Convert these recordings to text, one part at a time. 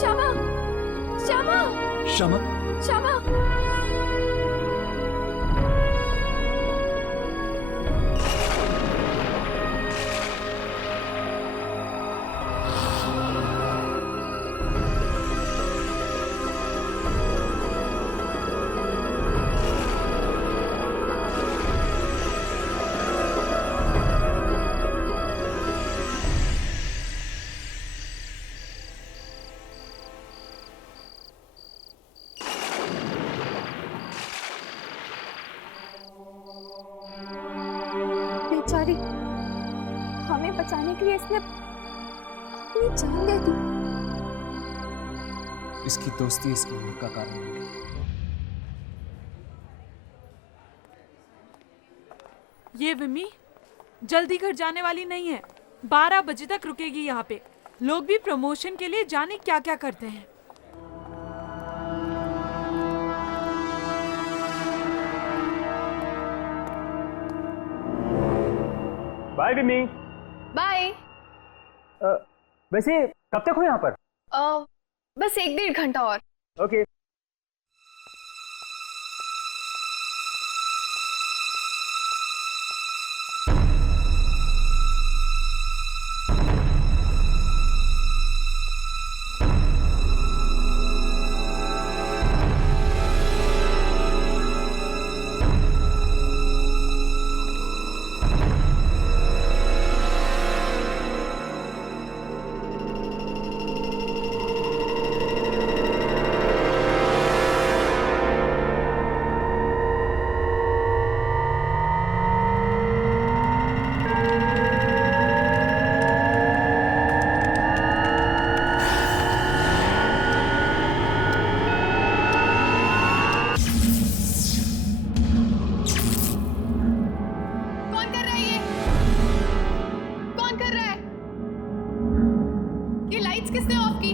श्यामा, श्यामा, श्यामा, श्यामा। बेचारी, हमें बचाने के लिए इसने अपनी जान दे दी। इसकी दोस्ती इसकी मौत का कारण होगी। ये विमी जल्दी घर जाने वाली नहीं है। 12 बजे तक रुकेगी यहाँ पे। लोग भी प्रमोशन के लिए जाने क्या क्या करते हैं। बाय विमी। बाय। वैसे कब तक हो यहाँ पर? बस 1-1.5 घंटा और। ओके। किसने ऑफ की?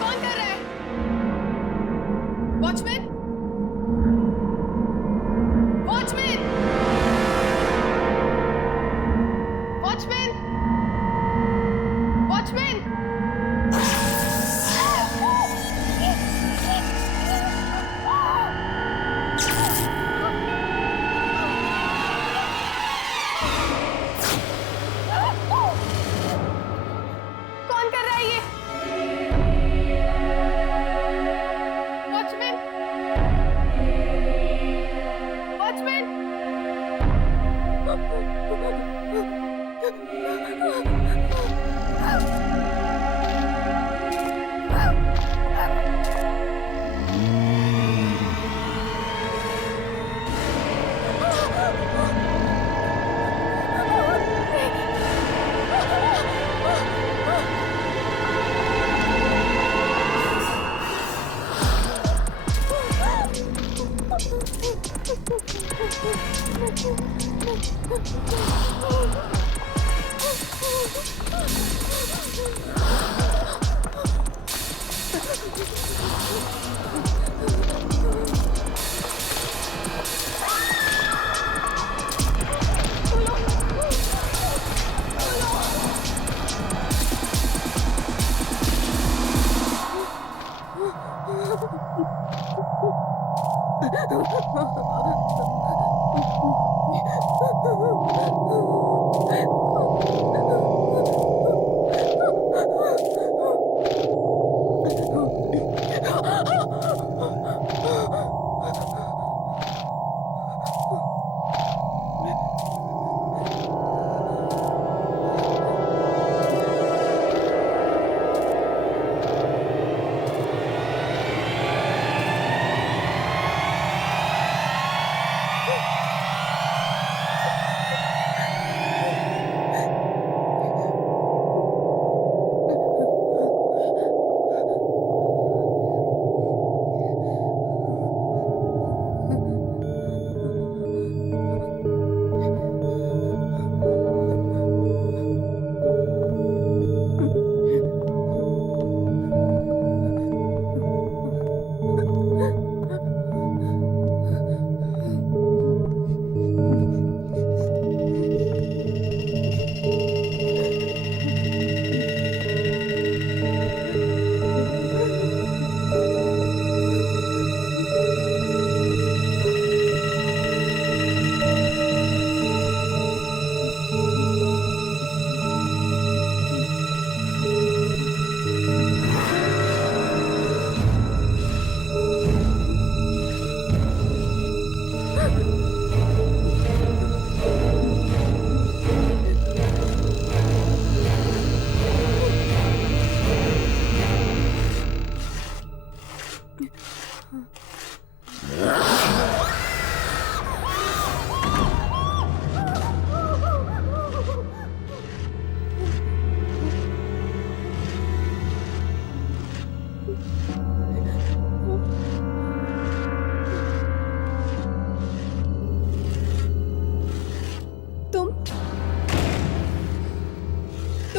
कौन कर रहा है? वॉचमैन? वॉचमैन? वॉचमैन? वॉचमैन? कौन कर रहा है ये? वॉचमैन? वॉचमैन?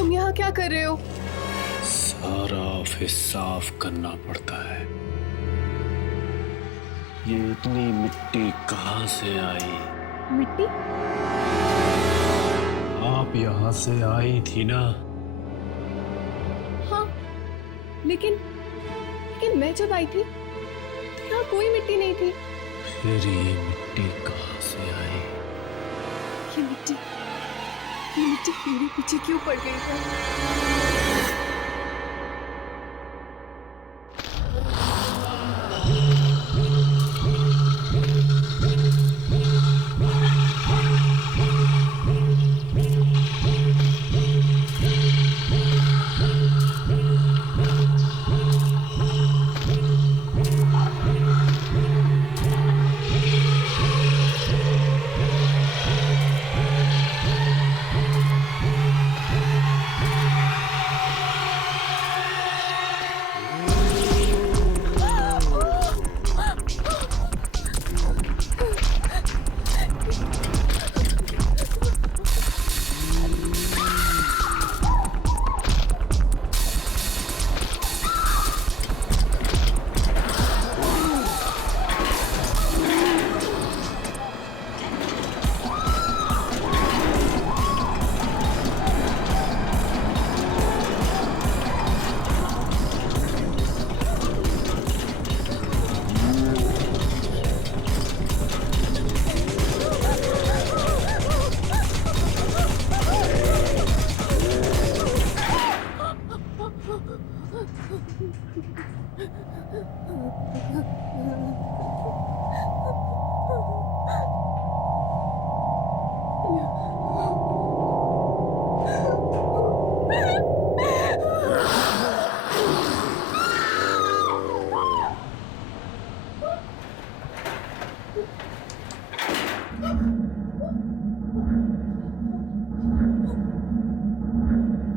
तुम यहाँ क्या कर रहे हो? सारा ऑफिस साफ करना पड़ता है। ये इतनी मिट्टी कहाँ से आई? मिट्टी? आप यहाँ से आई थी ना? हाँ, लेकिन मैं जब आई थी तो यहाँ कोई मिट्टी नहीं थी। फिर ये मिट्टी कहाँ से आई? ये मिट्टी मेरे पीछे क्यों पड़ गई है?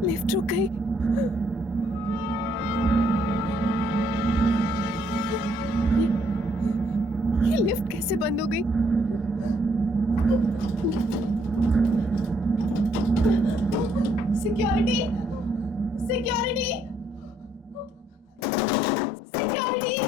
लिफ्ट रुक गई। ये लिफ्ट कैसे बंद हो गई? सिक्योरिटी! सिक्योरिटी! सिक्योरिटी!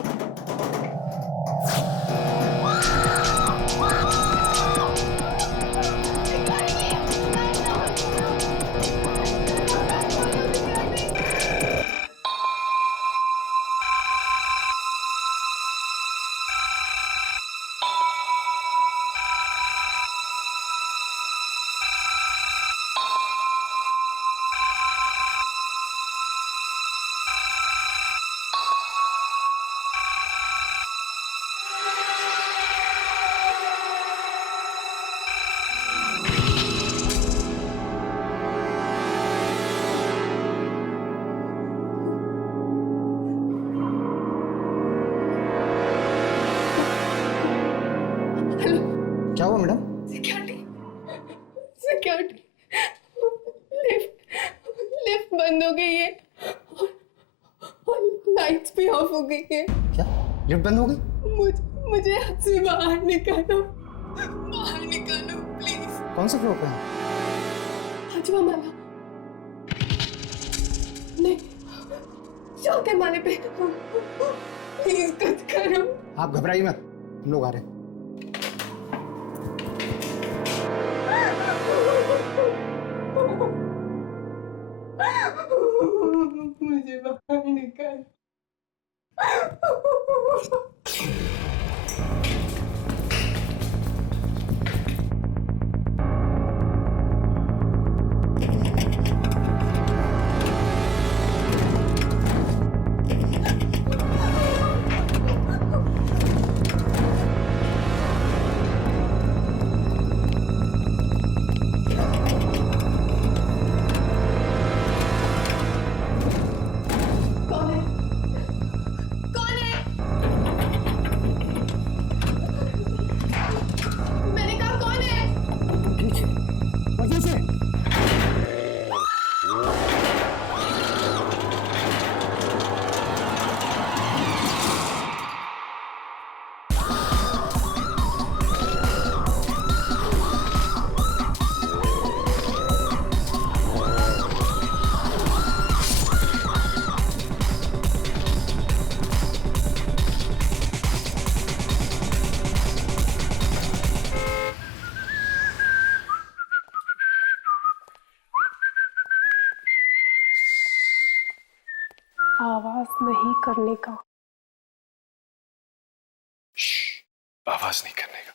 क्या हुआ मैडम? सिक्योरिटी! सिक्योरिटी! लिफ्ट बंद हो गई है और लाइट्स भी ऑफ हो गई है। क्या लिफ्ट बंद हो गई? मुझे यहाँ से बाहर निकालो, प्लीज। कौन से फ्लोर पे है? पांचवा माला। नहीं, चौथे माले पे। प्लीज कुछ करो। आप घबराइए मत, हम लोग आ रहे हैं। मुझे बाहर निकाल। आवाज नहीं करने का। आवाज नहीं करने का।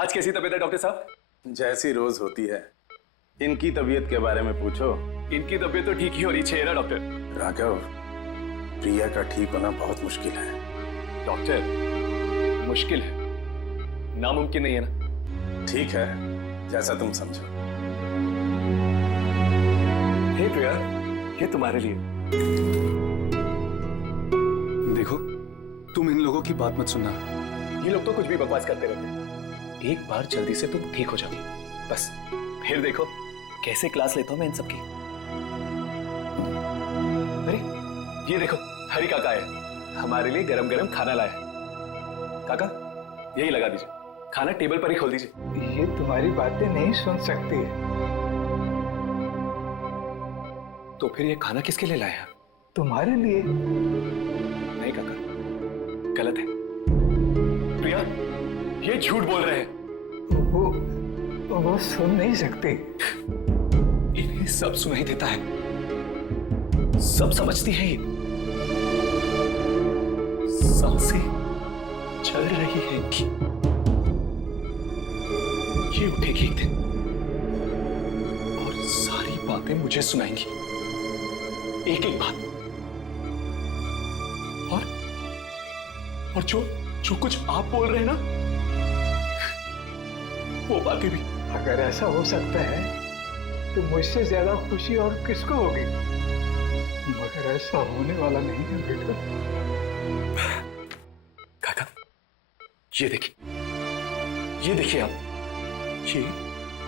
आज कैसी तबीयत है डॉक्टर साहब? जैसी रोज होती है। इनकी तबीयत के बारे में पूछो। इनकी तबीयत तो ठीक ही होनी चाहिए ना डॉक्टर। राघव, प्रिया का ठीक होना बहुत मुश्किल है। डॉक्टर, मुश्किल है, नामुमकिन नहीं है ना? ठीक है, जैसा तुम समझो। हे प्रिया, ये तुम्हारे लिए। देखो, तुम इन लोगों की बात मत सुनना। ये लोग तो कुछ भी बकवास करते रहते हैं। एक बार जल्दी से तुम ठीक हो जाओ, बस। फिर देखो कैसे क्लास लेता हूं मैं इन सबकी। अरे ये देखो, हरी काका है, हमारे लिए गरम गरम खाना लाया है। काका, यही लगा दीजिए, खाना टेबल पर ही खोल दीजिए। ये तुम्हारी बातें नहीं सुन सकती है। तो फिर ये खाना किसके लिए लाया? तुम्हारे लिए। नहीं काका, गलत है। प्रिया, ये झूठ बोल रहे हैं। वो सुन नहीं सकते। इन्हें सब सुनाई देता है, सब समझती है। ये सांसें चल रही है इनकी। ये उठेगी एक दिन और सारी बातें मुझे सुनाएंगी, एक एक बात। और जो कुछ आप बोल रहे हैं ना, वो बातें भी। अगर ऐसा हो सकता है तो मुझसे ज्यादा खुशी और किसको होगी? मगर ऐसा होने वाला नहीं है बेटा। काका, ये देखिए आप, ये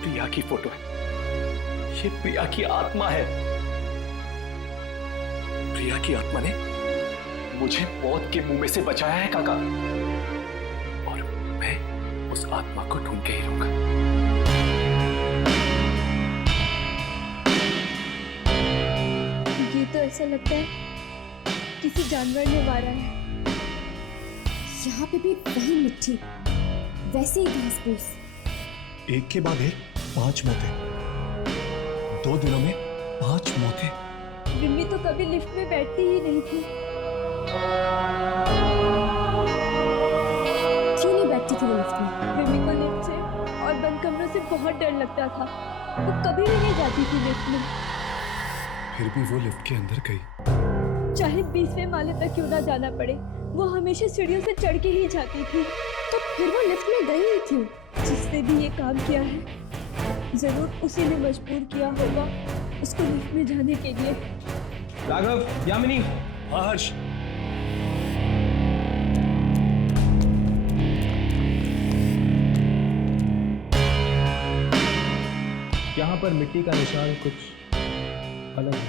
प्रिया की फोटो है। ये प्रिया की आत्मा है। प्रिया की आत्मा ने मुझे मौत के मुंह में से बचाया है काका, और मैं उस आत्मा को ढूंढ के ही रहूंगा। ये तो ऐसा लगता है किसी जानवर ने मारा है। यहाँ पे भी वही मिट्टी, वैसे ही घास फूस। एक के बाद एक 5 मौतें, 2 दिनों में 5 मौतें। रिम्मी तो कभी लिफ्ट में बैठती ही नहीं थी। क्यों नहीं बैठती थी वो लिफ्ट में? रिम्मी को लिफ्ट से और बंद कमरों से बहुत डर लगता था। वो कभी भी नहीं जाती थी लिफ्ट में। फिर भी वो लिफ्ट के अंदर गई। चाहे 20वें माले तक क्यों ना जाना पड़े, वो हमेशा सीढ़ियों से चढ़ के ही जाती थी। तो फिर वो लिफ्ट में गई ही क्यों? जिसने भी ये काम किया है, जरूर उसी ने मजबूर किया होगा उसको लिफ्ट में जाने के लिए। राघव, यामिनी। हर्ष, यहाँ पर मिट्टी का निशान कुछ अलग है।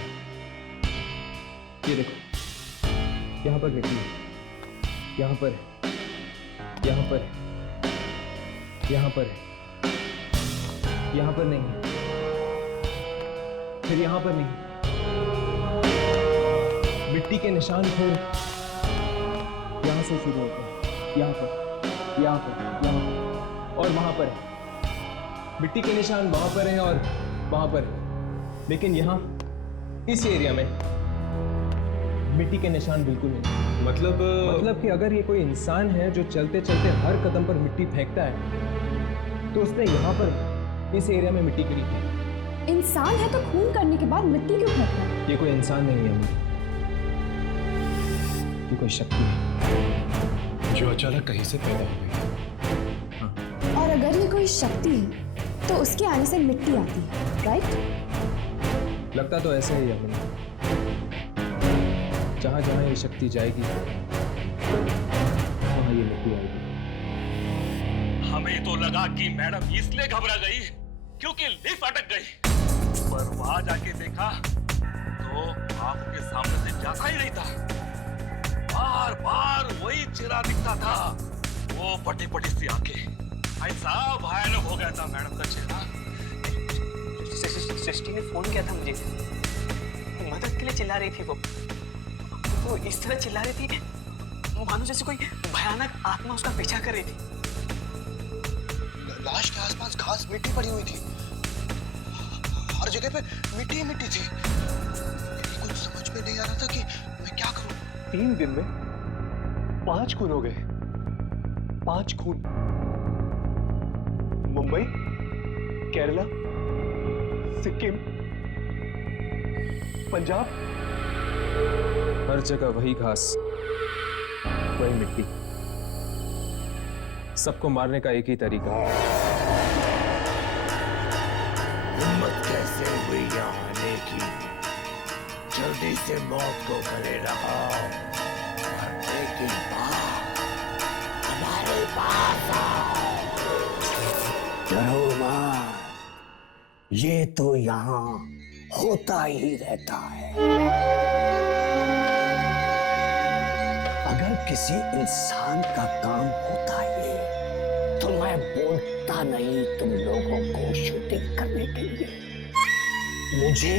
ये देखो, यहाँ पर मिट्टी है, यहाँ पर है, यहाँ पर है, यहाँ पर है, यहाँ पर नहीं है, फिर यहाँ पर नहीं। मिट्टी के निशान फिर यहाँ से शुरू होते हैं, यहाँ पर, यहाँ पर, यहाँ पर और वहाँ पर है। मिट्टी के निशान वहाँ पर हैं और वहाँ पर है। लेकिन यहाँ इस एरिया में मिट्टी के निशान बिल्कुल नहीं। मतलब कि अगर ये कोई इंसान है जो चलते चलते हर कदम पर मिट्टी फेंकता है, तो उसने यहाँ पर इस एरिया में मिट्टी गिरी थी। इंसान है तो खून करने के बाद मिट्टी क्यों फेंकता है? ये कोई इंसान नहीं है, ये कोई शक्ति है जो अचानक कहीं से पैदा हो गई। और अगर ये कोई शक्ति है तो उसके आने से मिट्टी आती है, राइट? लगता तो ऐसा ही है। जहां जहां ये शक्ति जाएगी वहां ये मिट्टी आएगी। हमें तो लगा कि मैडम इसलिए घबरा गई क्योंकि लिफ्ट अटक गई, पर वहां जाके देखा तो आपके सामने से जाता ही नहीं था। बार बार वही चेहरा दिखता था, वो पटी पटी सी आंखें। ऐसा भयानक हो गया था मैडम का चेहरा। सृष्टि ने फोन किया था मुझे, मदद के लिए चिल्ला रही थी। वो इस तरह चिल्ला रही थी मानो जैसे कोई भयानक आत्मा उसका पीछा कर रही थी। लाश के आसपास घास मिट्टी पड़ी हुई थी। हर जगह पे मिट्टी ही मिट्टी थी। कुछ समझ में नहीं आ रहा था कि मैं क्या करूं। 3 दिन में 5 खून हो गए। 5 खून। मुंबई, केरला, सिक्किम, पंजाब, हर जगह वही घास, वही मिट्टी। सबको मारने का एक ही तरीका। हिम्मत कैसे हुई यहाँ आने की? जल्दी से मौत को गले लगाओ, मरने के बाद हमारे पास आओ। डरो मत, ये तो यहाँ होता ही रहता है। अगर किसी इंसान का काम होता ये, तो मैं बोलता नहीं तुम लोगों को शूटिंग करने के लिए। मुझे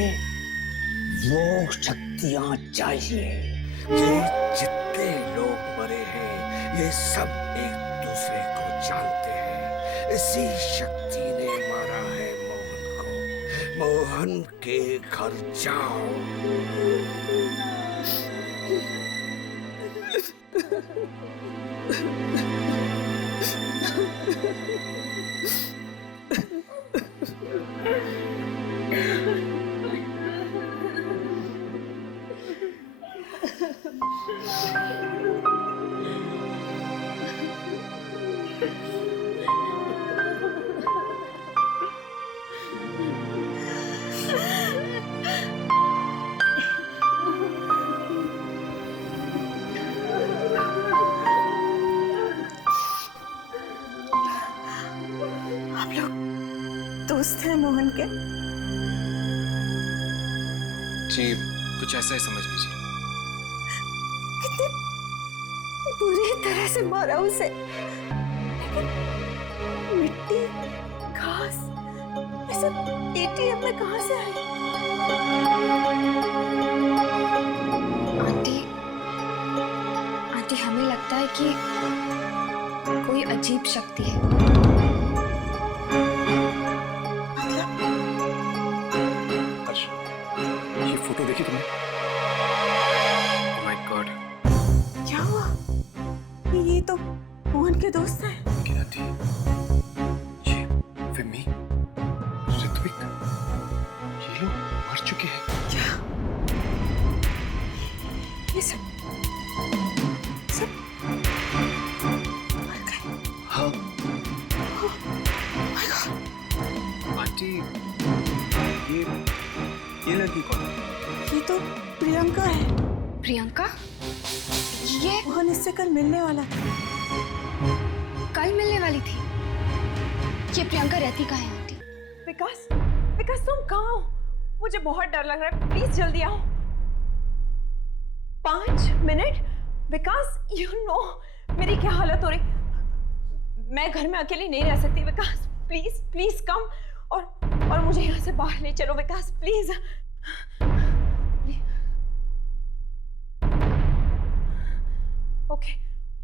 वो शक्तियां चाहिए। ये जितने लोग मरे हैं, ये सब एक दूसरे को जानते हैं। इसी शक्ति ने मारा है मोहन को। मोहन के घर जाओ। आप लोग दोस्त हैं मोहन के? जी, कुछ ऐसा ही समझ लीजिए। कितने बुरी तरह से मारा उसे। लेकिन मिट्टी, घास, ये सब एटीएम में कहां से आई? आंटी, आंटी हमें लगता है कि कोई अजीब शक्ति है। ये फोटो देखी तुमने? Oh my God! क्या हुआ? ये तो मोहन के दोस्त हैं। क्या थी? ये विमी, ऋत्विक, ये लोग मर चुके हैं। क्या? ये सब मर गए? हाँ। Oh my God! आंटी, ये लड़की कौन है? ये तो प्रियंका है। प्रियंका? ये मोहन इससे कल मिलने वाला था। कल मिलने वाली थी। ये प्रियंका रहती कहाँ है आंटी? विकास, विकास तुम कहाँ हो? मुझे बहुत डर लग रहा है, प्लीज जल्दी आओ। 5 मिनट? विकास, यू नो मेरी क्या हालत हो रही। मैं घर में अकेली नहीं रह सकती। विकास प्लीज प्लीज कम, और मुझे यहाँ से बाहर ले चलो Vikas please. Okay,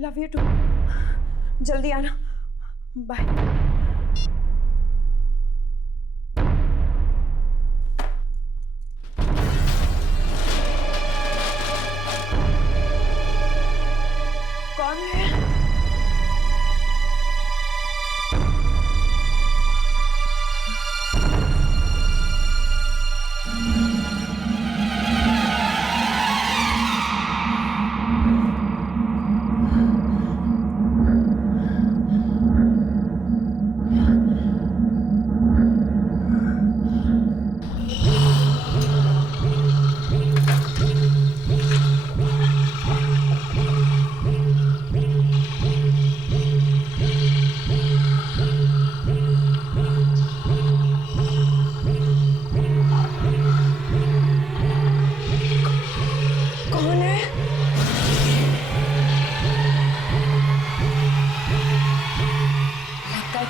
love you too. जल्दी आना, बाय। कौन है?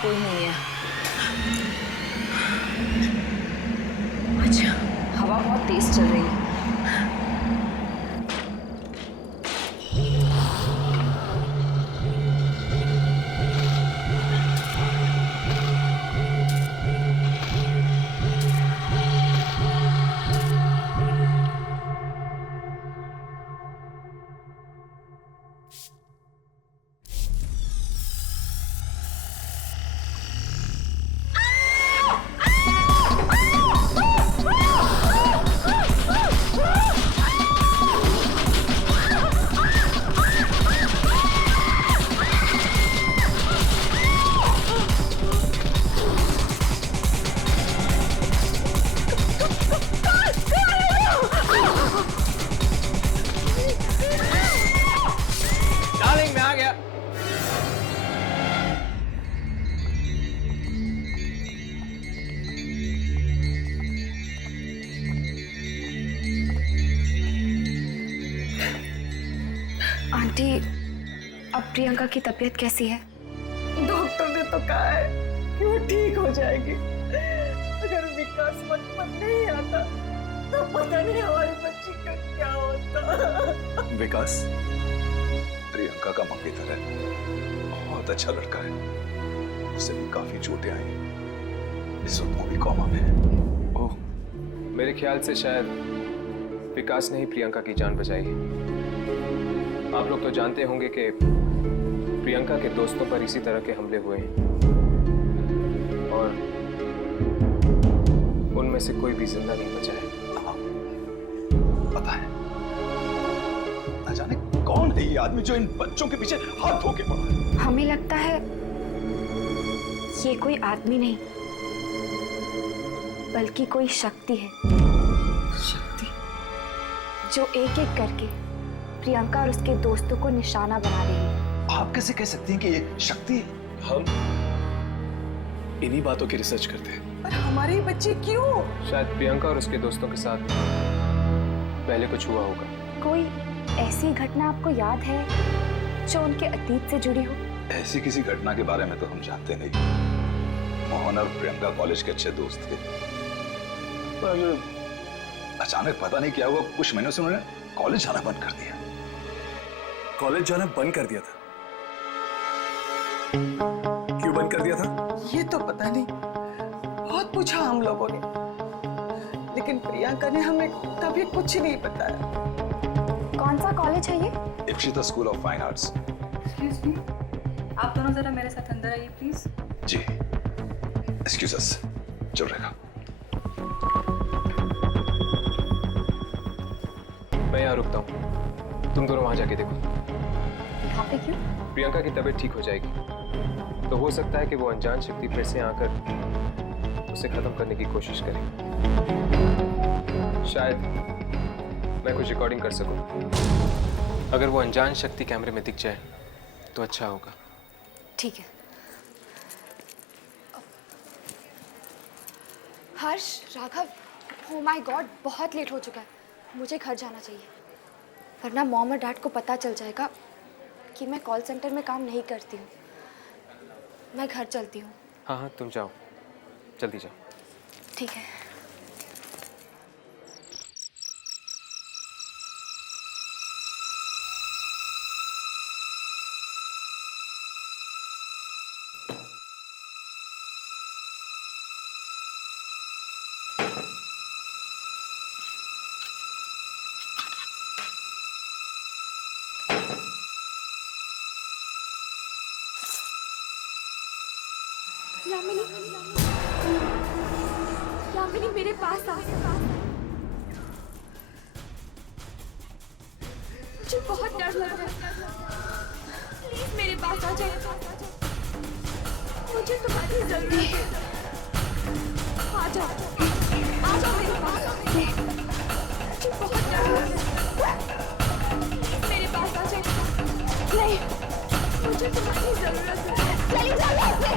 कोई नहीं है। अच्छा, हवा बहुत तेज चल रही है। आंटी, अब प्रियंका की तबीयत कैसी है? डॉक्टर ने तो कहा है कि वो ठीक हो जाएगी। अगर विकास मन नहीं आता तो पता नहीं हमारी बच्ची का क्या होता। विकास प्रियंका का मंगेतर है, बहुत अच्छा लड़का है, उससे भी काफी चोटें आई, इस वक्त वो भी कोमा में है। ओह, मेरे ख्याल से शायद विकास ने ही प्रियंका की जान बचाई। आप लोग तो जानते होंगे कि प्रियंका के दोस्तों पर इसी तरह के हमले हुए हैं और उनमें से कोई भी जिंदा नहीं बचा है। पता है, न जाने कौन है ये आदमी जो इन बच्चों के पीछे हाथ धो के पड़ा है। हमें लगता है ये कोई आदमी नहीं बल्कि कोई शक्ति है। शक्ति? जो एक एक करके प्रियंका और उसके दोस्तों को निशाना बना रही है। आप कैसे कह सकती हैं कि ये शक्ति है? हम इन्हीं बातों की रिसर्च करते हैं। पर हमारे बच्चे क्यों? शायद प्रियंका और उसके दोस्तों के साथ पहले कुछ हुआ होगा। कोई ऐसी घटना आपको याद है जो उनके अतीत से जुड़ी हो? ऐसी किसी घटना के बारे में तो हम जानते नहीं। मोहन और प्रियंका कॉलेज के अच्छे दोस्त थे, पर अचानक पता नहीं क्या हुआ, कुछ महीनों से उन्होंने कॉलेज जाना बंद कर दिया। कॉलेज जाना बंद कर दिया था? क्यों बंद कर दिया था? ये तो पता नहीं, बहुत पूछा हम लोगों ने, लेकिन प्रियंका ने हमें कभी कुछ नहीं बताया। कौन सा कॉलेज है ये? Ipsita school of fine arts. Excuse me, आप दोनों जरा मेरे साथ अंदर आइए प्लीज। जी, एक्सक्यूज अस, चल रहेगा। मैं यहाँ रुकता हूँ, तुम दोनों वहां जाके देखो। यहाँ पे क्यों? प्रियंका की तबीयत ठीक हो जाएगी तो हो सकता है कि वो अनजान शक्ति फिर से आकर उसे खत्म करने की कोशिश करे। शायद मैं कुछ रिकॉर्डिंग कर सकूं। अगर वो अनजान शक्ति कैमरे में दिख जाए तो अच्छा होगा। ठीक है। हर्ष, राघव, ओह माय गॉड, बहुत लेट हो चुका है, मुझे घर जाना चाहिए, वरना मॉम और डैड को पता चल जाएगा कि मैं कॉल सेंटर में काम नहीं करती हूँ। मैं घर चलती हूँ। हाँ हाँ, तुम जाओ, जल्दी जाओ। ठीक है। यामिनी, यामिनी मेरे पास आ। मुझे बहुत डर लग रहा है, प्लीज मेरे पास आ जाओ, मुझे तुम्हारी जरूरत है। आ जाओ, आ जाओ मेरे पास, मुझे बहुत डर लग रहा है, प्लीज मेरे पास आ जाओ। नहीं, मुझे तुम्हारी जरूरत है, चली जाओ यहाँ से।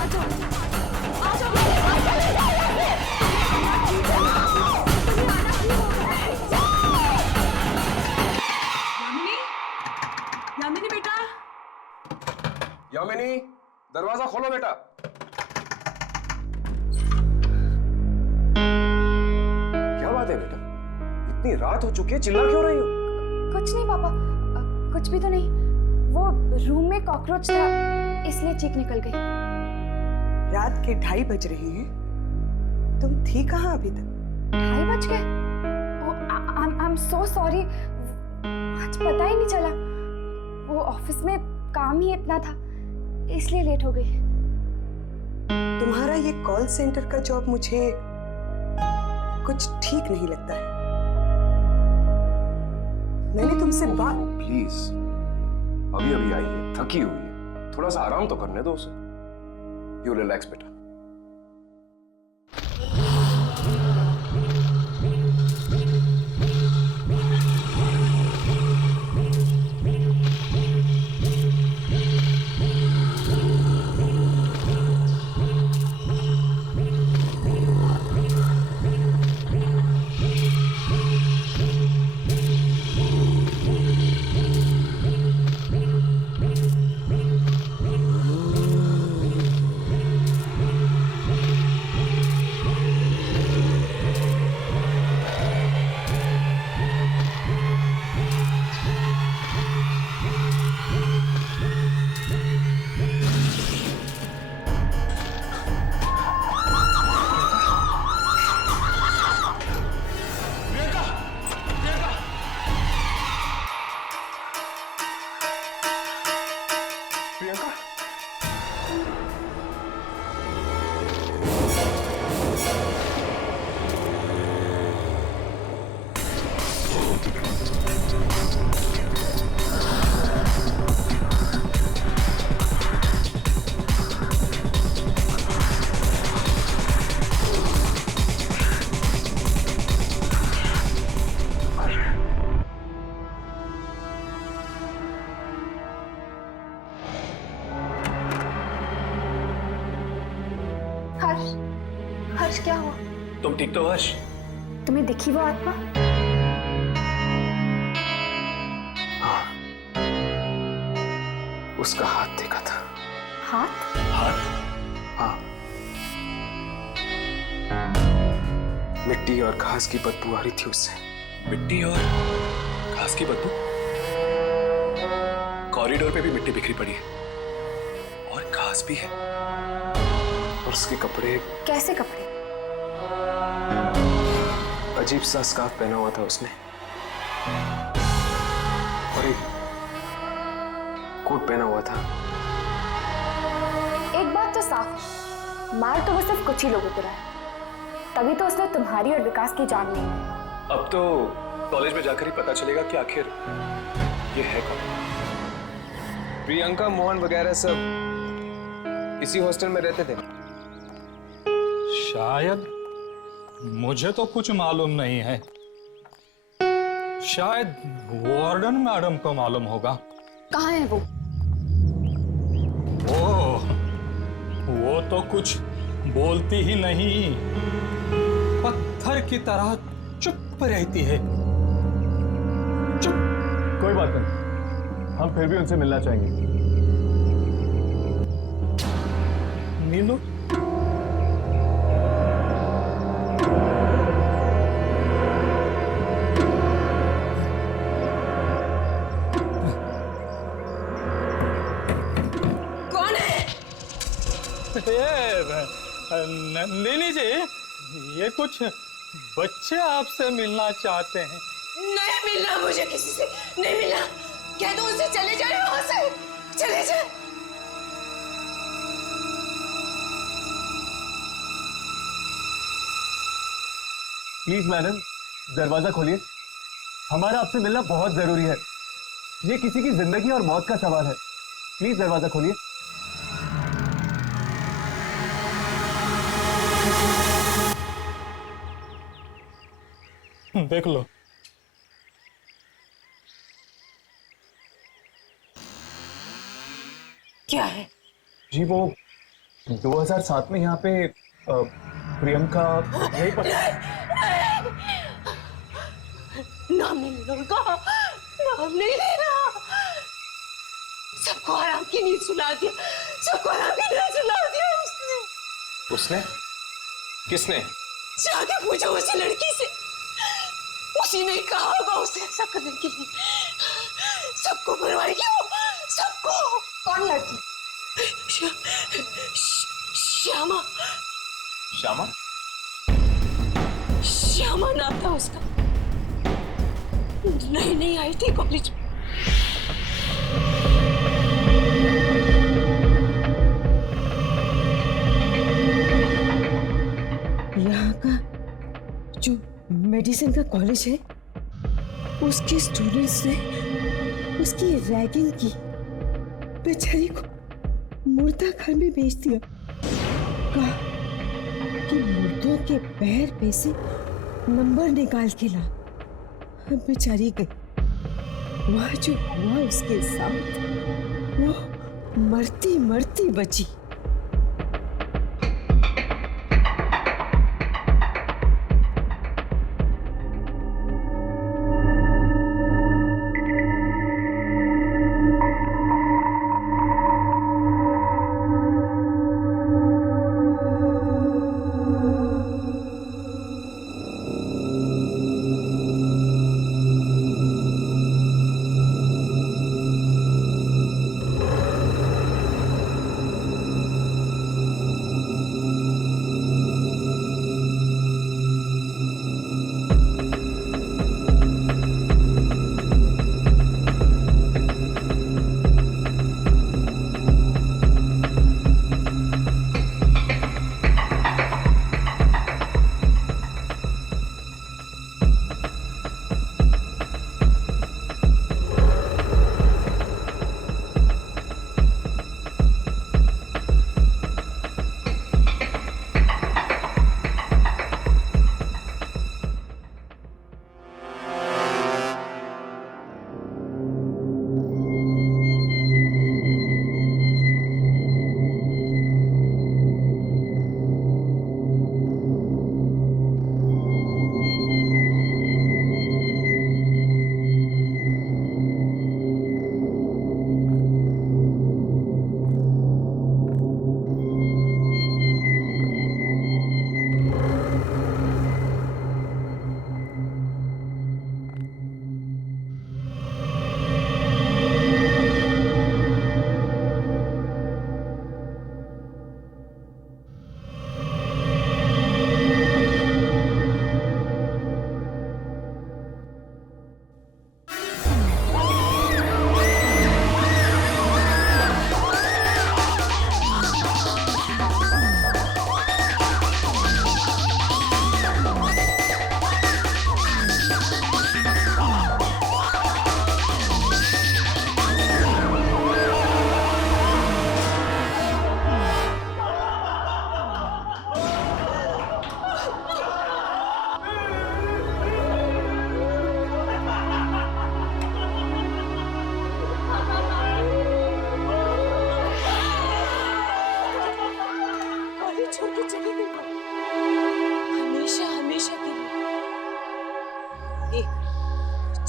आ जाओ मेरे पास, चले जाओ यहाँ से। तुम्हें आना क्यों होगा? यामिनी, यामिनी बेटा, यामिनी, दरवाजा खोलो बेटा। क्या बात है बेटा, इतनी रात हो चुकी है, चिल्ला क्यों रही हो? कुछ नहीं पापा, कुछ भी तो नहीं, वो रूम में कॉकरोच था इसलिए चीख निकल गई। रात के 2:30 बज रहे हैं, तुम थी कहाँ अभी तक? 2:30 बज गए? आई एम सो सॉरी, आज पता ही नहीं चला, वो ऑफिस में काम ही इतना था इसलिए लेट हो गई। तुम्हारा ये कॉल सेंटर का जॉब मुझे कुछ ठीक नहीं लगता है। मैंने तुमसे बात। प्लीज, अभी अभी आई है, थकी हुई है, थोड़ा सा आराम तो करने दो उसे। यू रिलैक्स बेटा। ठीक तो हर्ष? तुम्हें दिखी वो आत्मा? हाँ, उसका हाथ देखा था। हाथ? हाथ? हाँ, मिट्टी और घास की बदबू आ रही थी उससे। मिट्टी और घास की बदबू? कॉरिडोर पे भी मिट्टी बिखरी पड़ी है और घास भी है। और उसके कपड़े। कैसे कपड़े? अजीब सा स्कार्फ पहना हुआ था उसने और एक कोट पहना हुआ था। एक बात तो साफ है, मार तो वो सिर्फ कुछ ही लोगों को रहा है, तभी तो उसने तुम्हारी और विकास की जान ली। अब तो कॉलेज में जाकर ही पता चलेगा कि आखिर ये है कौन। प्रियंका, मोहन वगैरह सब इसी हॉस्टल में रहते थे। शायद, मुझे तो कुछ मालूम नहीं है। शायद वार्डन मैडम को मालूम होगा। कहाँ है वो? वो तो कुछ बोलती ही नहीं, पत्थर की तरह चुप रहती है। चुप। कोई बात नहीं, हम फिर भी उनसे मिलना चाहेंगे। मिलो। कौन है? नंदिनी जी, ये कुछ बच्चे आपसे मिलना चाहते हैं। नहीं मिलना मुझे किसी से, नहीं मिलना। कह दो उनसे चले जाए वहां से, चले जाए। प्लीज मैडम, दरवाजा खोलिए। हमारा आपसे मिलना बहुत जरूरी है। ये किसी की जिंदगी और मौत का सवाल है। प्लीज दरवाजा खोलिए। देख लो। क्या है? जी वो 2007 में यहाँ पे प्रियंका यही पर... नाम नहीं लेना उनका, नाम नहीं लेना। सबको आराम की नींद सुला दिया, सबको आराम की नींद सुला दिया उसने। किसने? जाके पूछो उसी लड़की से, उसी ने कहा होगा उसे ऐसा करने के लिए। सबको मरवाएगी वो, सबको। कौन लड़की? श्यामा। श्यामा? श्यामा नाम था उसका, नई नई आई थी कॉलेज में। यहाँ का जो मेडिसिन का कॉलेज है, उसके स्टूडेंट्स ने उसकी रैगिंग की, बेचारी को मुर्दा घर में बेच दिया। कहा कि मुर्दों के पैर पे से नंबर निकाल के ला। बेचारी गई, वहां जो हुआ उसके साथ, वो मरती मरती बची।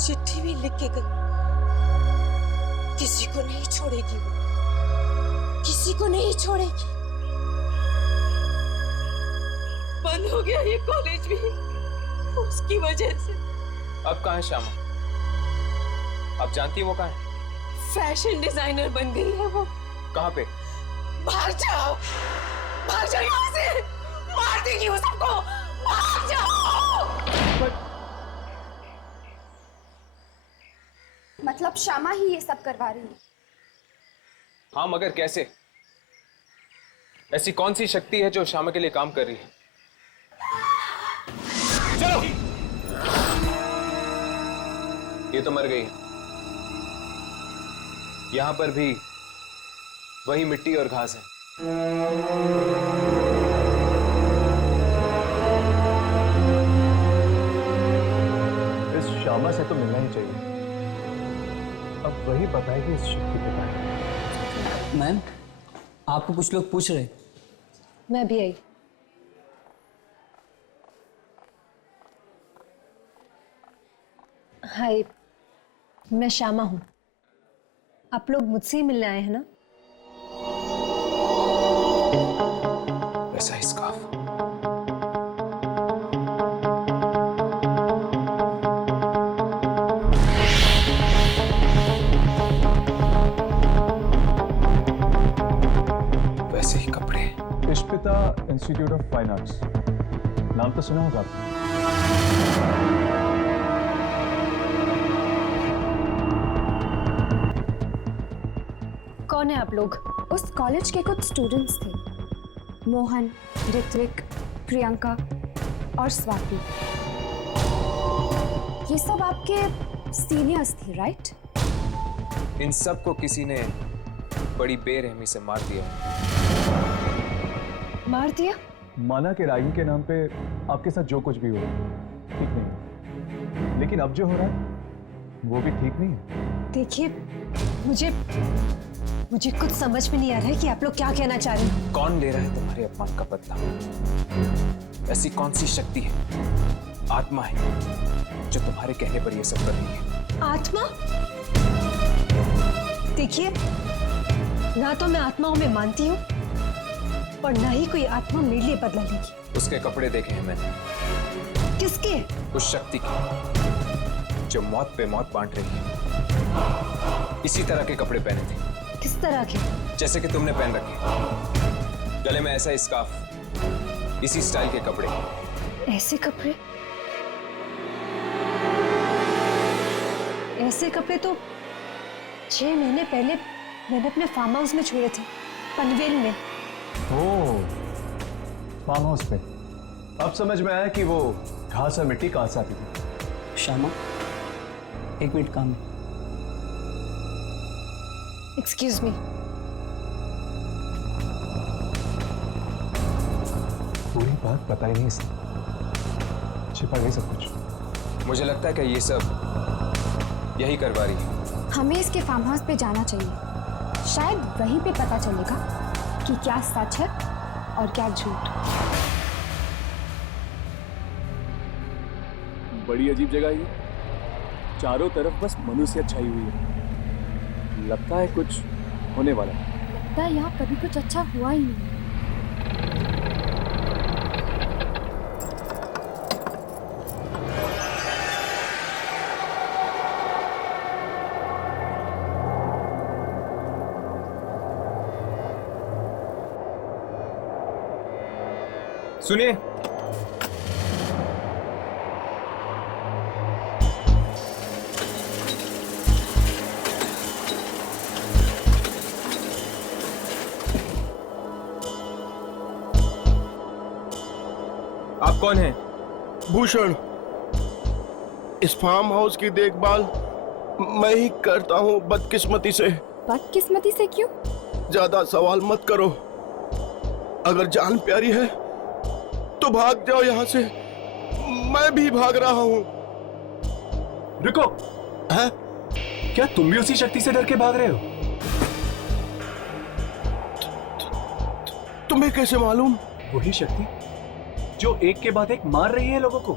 चिट्ठी भी लिख के गई, किसी को नहीं छोड़ेगी वो, किसी को नहीं छोड़ेगी। बंद हो गया ये कॉलेज भी उसकी वजह से। अब कहाँ है श्यामा? आप जानती है वो कहाँ है? फैशन डिजाइनर बन गई है वो। कहाँ पे? भाग जाओ यहाँ से, मार देगी वो सबको, भाग जाओ। मतलब श्यामा ही ये सब करवा रही है? हाँ, मगर कैसे? ऐसी कौन सी शक्ति है जो श्यामा के लिए काम कर रही है? चलो, ये तो मर गई। यहां पर भी वही मिट्टी और घास है। इस श्यामा से तो मिलना ही चाहिए। अब वही बताएगी इस शक्ति के बारे में। मैम, आपको कुछ लोग पूछ रहे। मैं भी आई। हाय, मैं श्यामा हूँ। आप लोग मुझसे ही मिलने आए हैं ना? वैसा ही स्कार्फ। वैसे ही कपड़े। इश्पिता इंस्टीट्यूट ऑफ फाइन आर्ट्स, नाम तो सुना होगा आपने। कौन है आप लोग? उस कॉलेज के कुछ स्टूडेंट्स थे, मोहन, ऋत्विक, प्रियंका और स्वाति। ये सब आपके सीनियर्स थे, राइट? इन सब को किसी ने बड़ी बेरहमी से मार दिया। मार दिया? माना कि रागी के नाम पे आपके साथ जो कुछ भी हुआ ठीक नहीं, लेकिन अब जो हो रहा है वो भी ठीक नहीं है। देखिए, मुझे कुछ समझ में नहीं आ रहा है कि आप लोग क्या कहना चाह रहे हैं। कौन ले रहा है तुम्हारे अपमान का बदला? ऐसी कौन सी शक्ति है, आत्मा है, जो तुम्हारे कहने पर ये सब कर रही है? आत्मा? देखिए, ना तो मैं आत्माओं में मानती हूँ और ना ही कोई आत्मा मेरे लिए बदला लेगी। उसके कपड़े देखे हैं मैंने। किसके? उस शक्ति के, जो मौत पे मौत बांट रही है। इसी तरह के कपड़े पहने थे। किस तरह के? जैसे कि तुमने पहन रखे, गले में ऐसा स्कार्फ, इसी स्टाइल के कपड़े। ऐसे कपड़े? ऐसे कपड़े तो 6 महीने पहले मैंने अपने फार्म हाउस में छोड़े थे, पनवेल में। ओह, फार्म हाउस पे। अब समझ में आया कि वो घास और मिट्टी कहाँ से आती थी। श्यामा, 1 मिनट काम है। Excuse me. पूरी बात पता ही नहीं इसने, छिपा गई सब कुछ। मुझे लगता है कि ये सब यही करवा रही है। हमें इसके फार्म हाउस पे जाना चाहिए, शायद वहीं पे पता चलेगा कि क्या सच है और क्या झूठ। बड़ी अजीब जगह है ये, चारों तरफ बस मनुष्य छाई हुई है। लगता है कुछ होने वाला है। लगता है यहाँ कभी कुछ अच्छा हुआ ही नहीं। सुनिए, आप कौन हैं? भूषण, इस फार्म हाउस की देखभाल मैं ही करता हूँ बदकिस्मती से। बदकिस्मती से क्यों? ज्यादा सवाल मत करो। अगर जान प्यारी है तो भाग जाओ यहाँ से। मैं भी भाग रहा हूँ। रुको। है? क्या तुम भी उसी शक्ति से डर के भाग रहे हो? तुम्हें कैसे मालूम? वही शक्ति जो एक के बाद एक मार रही है लोगों को।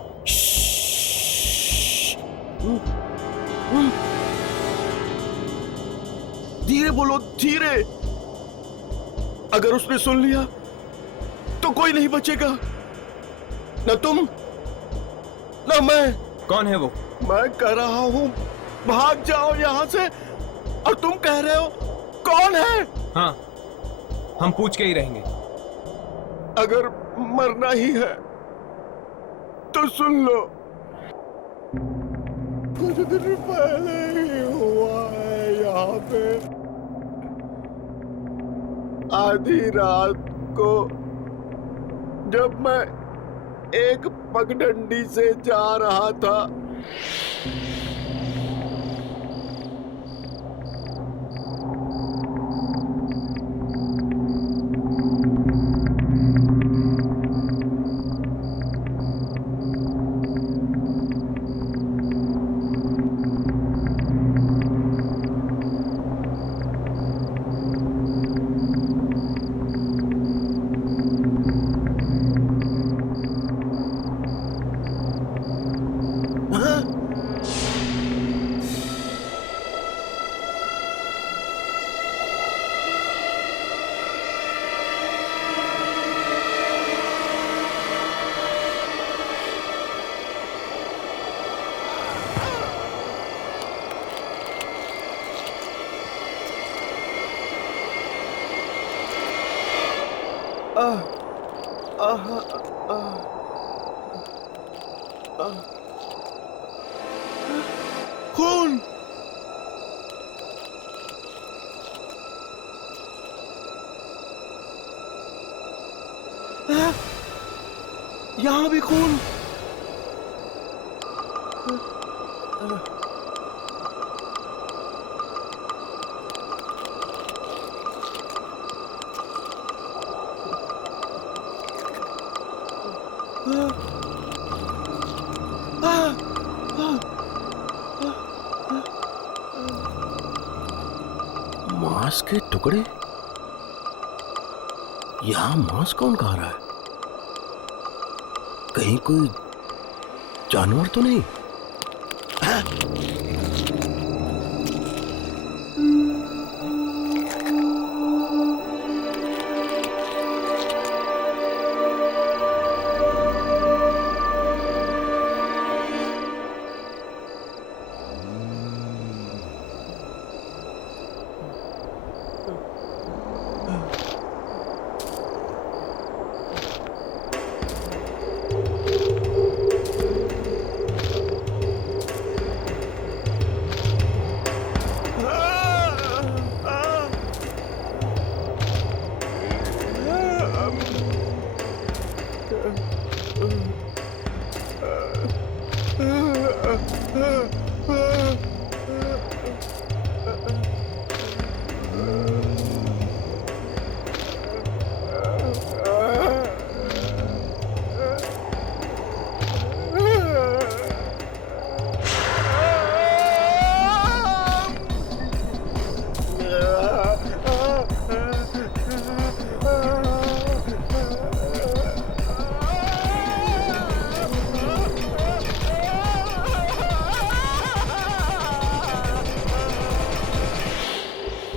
धीरे बोलो, धीरे। अगर उसने सुन लिया तो कोई नहीं बचेगा, न तुम न मैं। कौन है वो? मैं कह रहा हूं भाग जाओ यहां से, और तुम कह रहे हो कौन है? हाँ, हम पूछ के ही रहेंगे। अगर मरना ही है तो सुन लो, कुछ दिन पहले ही हुआ है यहाँ पे। आधी रात को जब मैं एक पगडंडी से जा रहा था, खून। यहाँ भी खून। मांस के टुकड़े। यहां मांस कौन खा रहा है? कहीं कोई जानवर तो नहीं?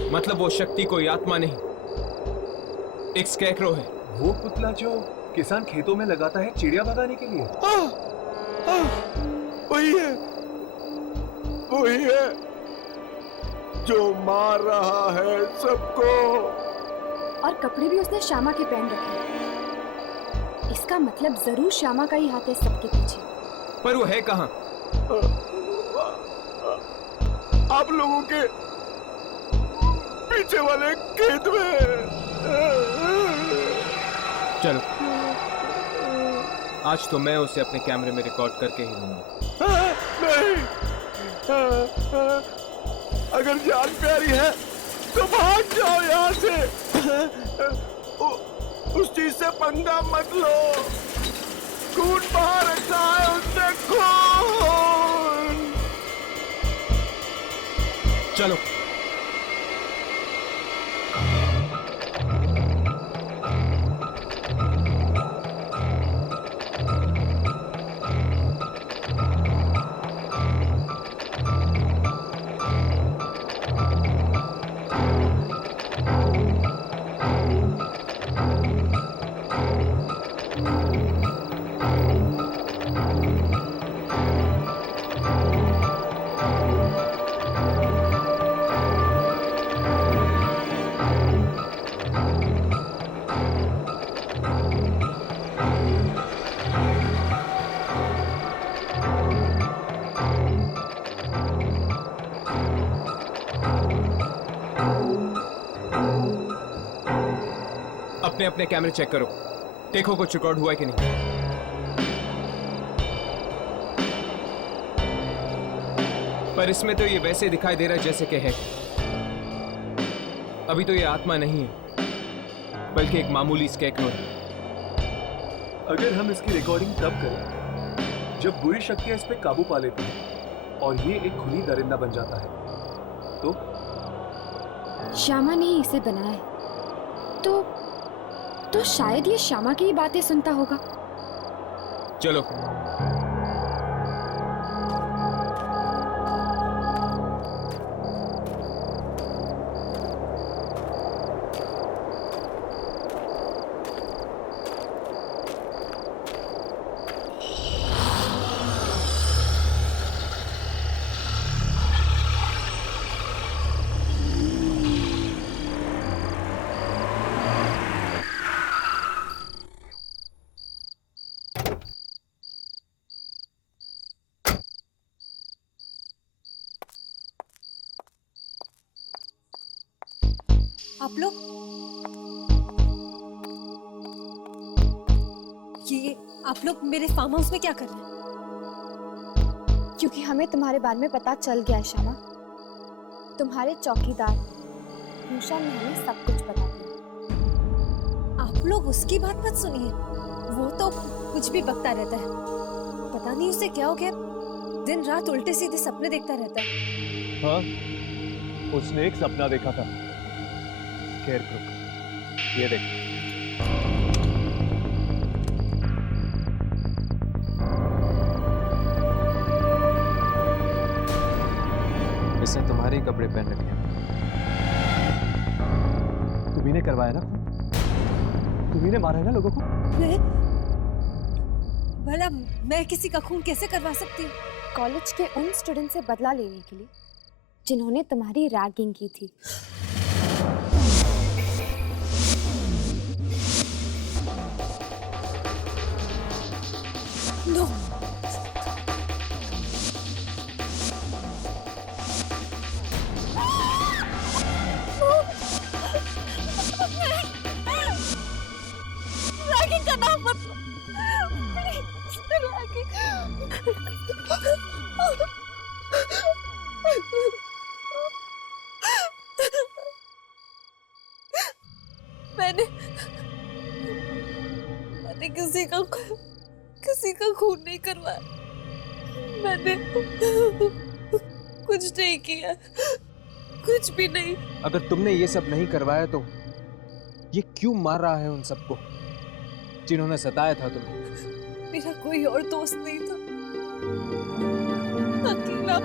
मतलब वो शक्ति कोई आत्मा नहीं, एक स्कैकरो है। वो पुतला जो किसान खेतों में लगाता है चिड़िया भगाने के लिए। वही है, वही है जो मार रहा है सबको। और कपड़े भी उसने श्यामा के पहन रखे हैं। इसका मतलब जरूर श्यामा का ही हाथ है सबके पीछे। पर वो है कहाँ? आप लोगों के पीछे वाले खेत में। चलो, आज तो मैं उसे अपने कैमरे में रिकॉर्ड करके ही लूंगा। नहीं, अगर जान प्यारी है तो भाग जाओ यहाँ से। उस चीज से पंगा मत लो। खून बहा रखा है उसने, खून। चलो। अपने कैमरे चेक करो, देखो कुछ रिकॉर्ड हुआ है कि नहीं। पर इसमें तो ये वैसे दिखाई दे रहा है जैसे कि है। अभी तो ये आत्मा नहीं है, बल्कि एक मामूली स्केकरो है। अगर हम इसकी रिकॉर्डिंग तब करें जब बुरी शक्तियां इस पे काबू पा लेती हैं और ये एक खुली दरिंदा बन जाता है, तो श्यामा ने ही इसे बनाया है, तो शायद ये श्यामा की ही बातें सुनता होगा। चलो। आप लोग ये आप लोग मेरे फार्म हाउस में क्या कर रहे हैं? क्योंकि हमें तुम्हारे बारे में पता चल गया है श्यामा। तुम्हारे चौकीदार मूषा ने हमें सब कुछ बता दिया। आप लोग उसकी बात मत सुनिए, वो तो कुछ भी बकता रहता है। पता नहीं उसे क्या हो गया, दिन रात उल्टे सीधे सपने देखता रहता है। हाँ, उसने एक सपना देखा था। स्केयरक्रो, ये देख। इसने तुम्हारे कपड़े पहन रखे हैं। तुम्ही ने करवाया ना? तुम्ही ने मारा है ना लोगों को? भला मैं किसी का खून कैसे करवा सकती हूँ? कॉलेज के उन स्टूडेंट से बदला लेने के लिए जिन्होंने तुम्हारी रैगिंग की थी। नो। रैगिंग का नाम मत लो। मैंने किसी का खून नहीं करवाया। मैंने कुछ नहीं किया, कुछ भी नहीं। अगर तुमने ये सब नहीं करवाया तो ये क्यों मार रहा है उन सबको जिन्होंने सताया था तुम्हें? मेरा कोई और दोस्त नहीं था, अकेला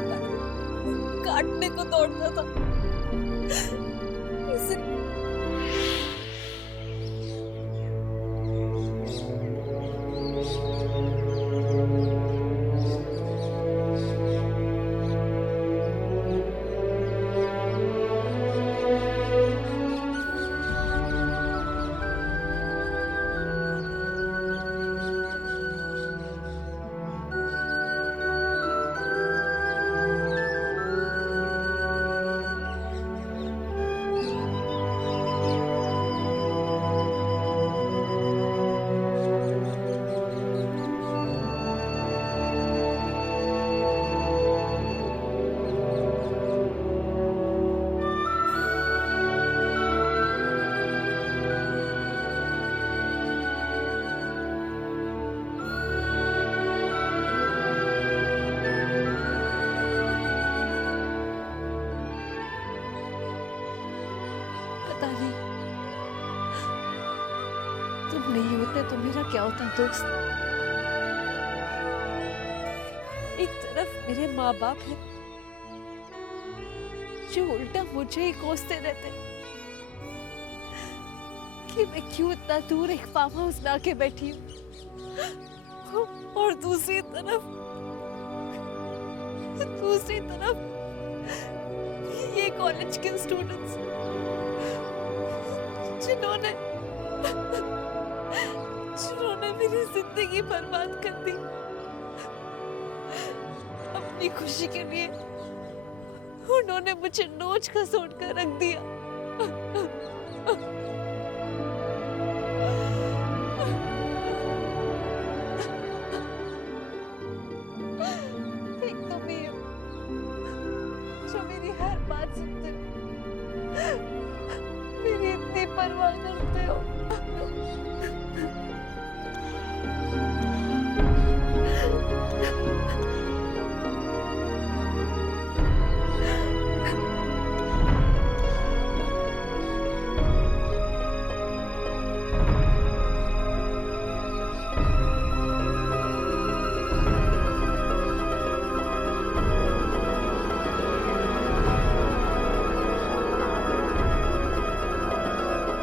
काटने को दौड़ता था। तुम नहीं होते तो मेरा क्या होता दोस्त। एक तरफ मेरे माँ बाप हैं जो उल्टा मुझे ही कोसते रहते कि मैं क्यों इतना दूर एक फार्म हाउस लाके बैठी हूँ, और दूसरी तरफ ये कॉलेज के स्टूडेंट्स जिन्होंने मेरी जिंदगी बर्बाद कर दी अपनी खुशी के लिए। उन्होंने मुझे नोच खसोट कर रख दिया। परवाह करते हो?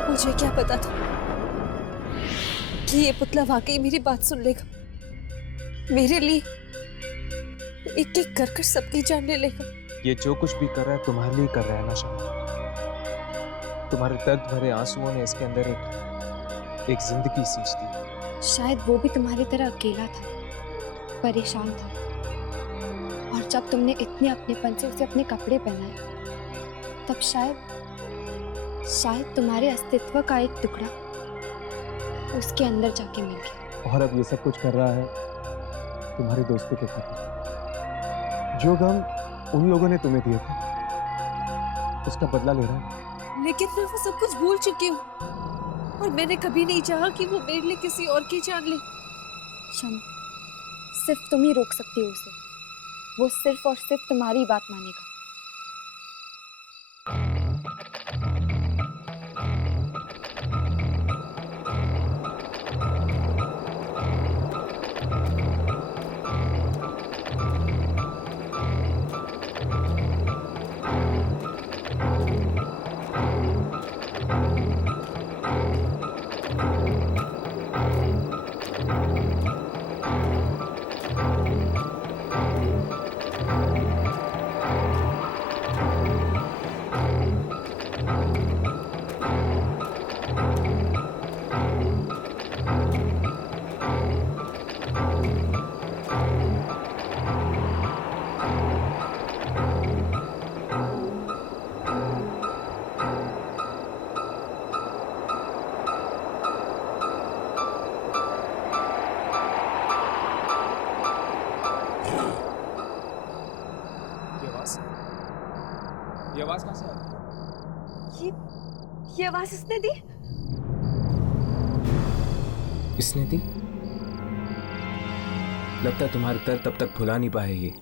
मुझे क्या पता था कि ये पुतला वाकई मेरी बात सुन लेगा, मेरे लिए एक एक कर सबकी जान ले लेगा। ये जो कुछ भी कर रहा है तुम्हारे लिए कर रहा है ना शमा। तुम्हारे दर्द भरे आंसुओं ने इसके अंदर एक जिंदगी सींच दी। शायद वो भी तुम्हारी तरह अकेला था, परेशान था, और जब तुमने इतने अपनेपन से उसे अपने कपड़े पहनाए तब शायद तुम्हारे अस्तित्व का एक टुकड़ा उसके अंदर जाके मिल गया। और अब ये सब कुछ कर रहा है तुम्हारी दोस्ती के खातिर। जो गम उन लोगों ने तुम्हें दिए थे उसका बदला ले रहा है। लेकिन मैं वो सब कुछ भूल चुकी हूँ और मैंने कभी नहीं चाहा कि वो मेरे लिए किसी और की जान ले। शमा, सिर्फ तुम ही रोक सकती हो उसे। वो सिर्फ और सिर्फ तुम्हारी बात मानेगा। ये आवाज कहाँ से आ रही है? ये आवाज इसने दी? इसने दी? लगता है तुम्हारा दर्द तब तक भुला नहीं पाए ये।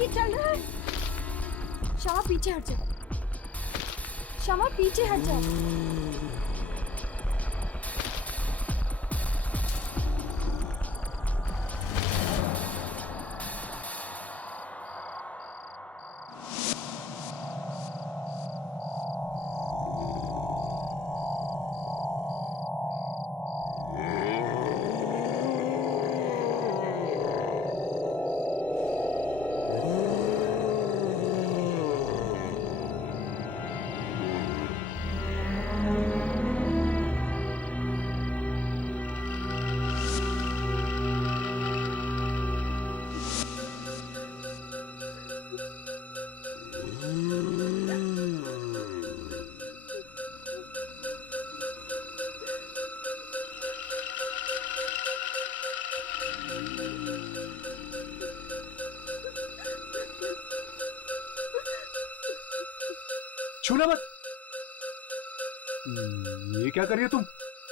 ये चल रहा है। शमा पीछे हट जा। शमा पीछे हट जा। छूना मत। ये क्या कर रही हो तुम?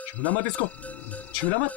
छूना मत इसको, छूना मत।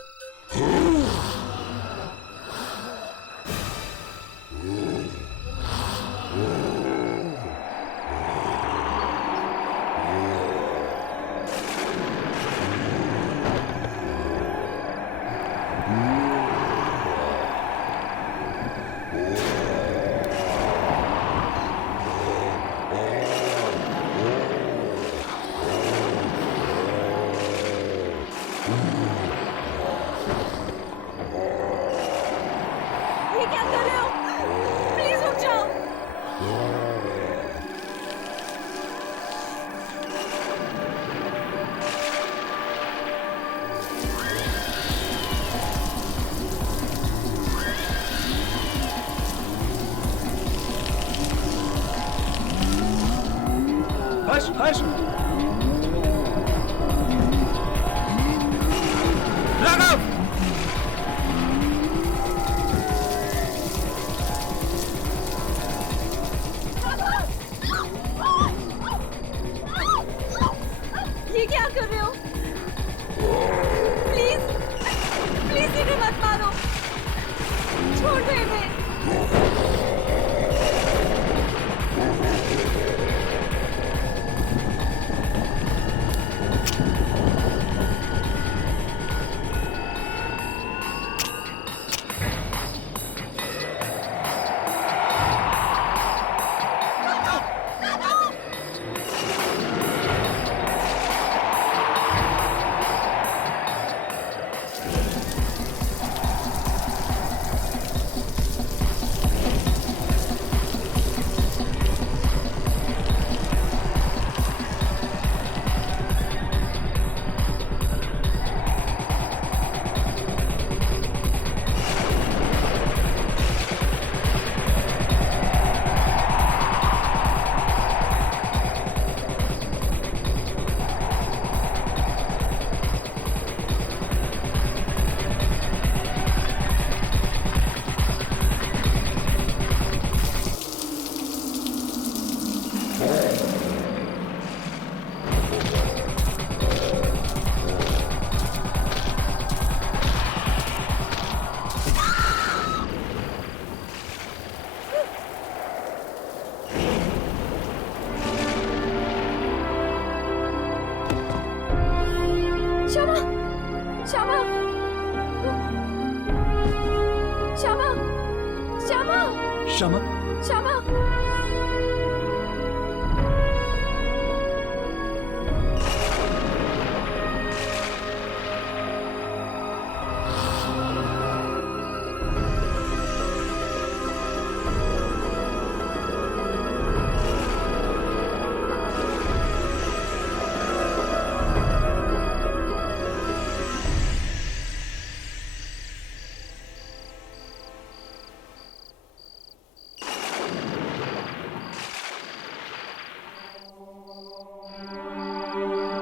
ये क्या कर रहे हो? प्लीज रुक जाओ। हर्ष, हर्ष, राघव! ये क्या कर रहे हो? प्लीज प्लीज इन्हें मत मारो, छोड़ दो इन्हें। श्यामा, श्यामा, श्यामा, श्यामा, श्यामा, श्यामा।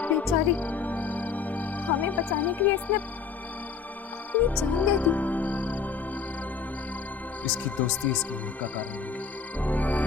बेचारी, हमें बचाने के लिए इसने अपनी जान दे दी। इसकी दोस्ती इसकी मौत का कारण होगी।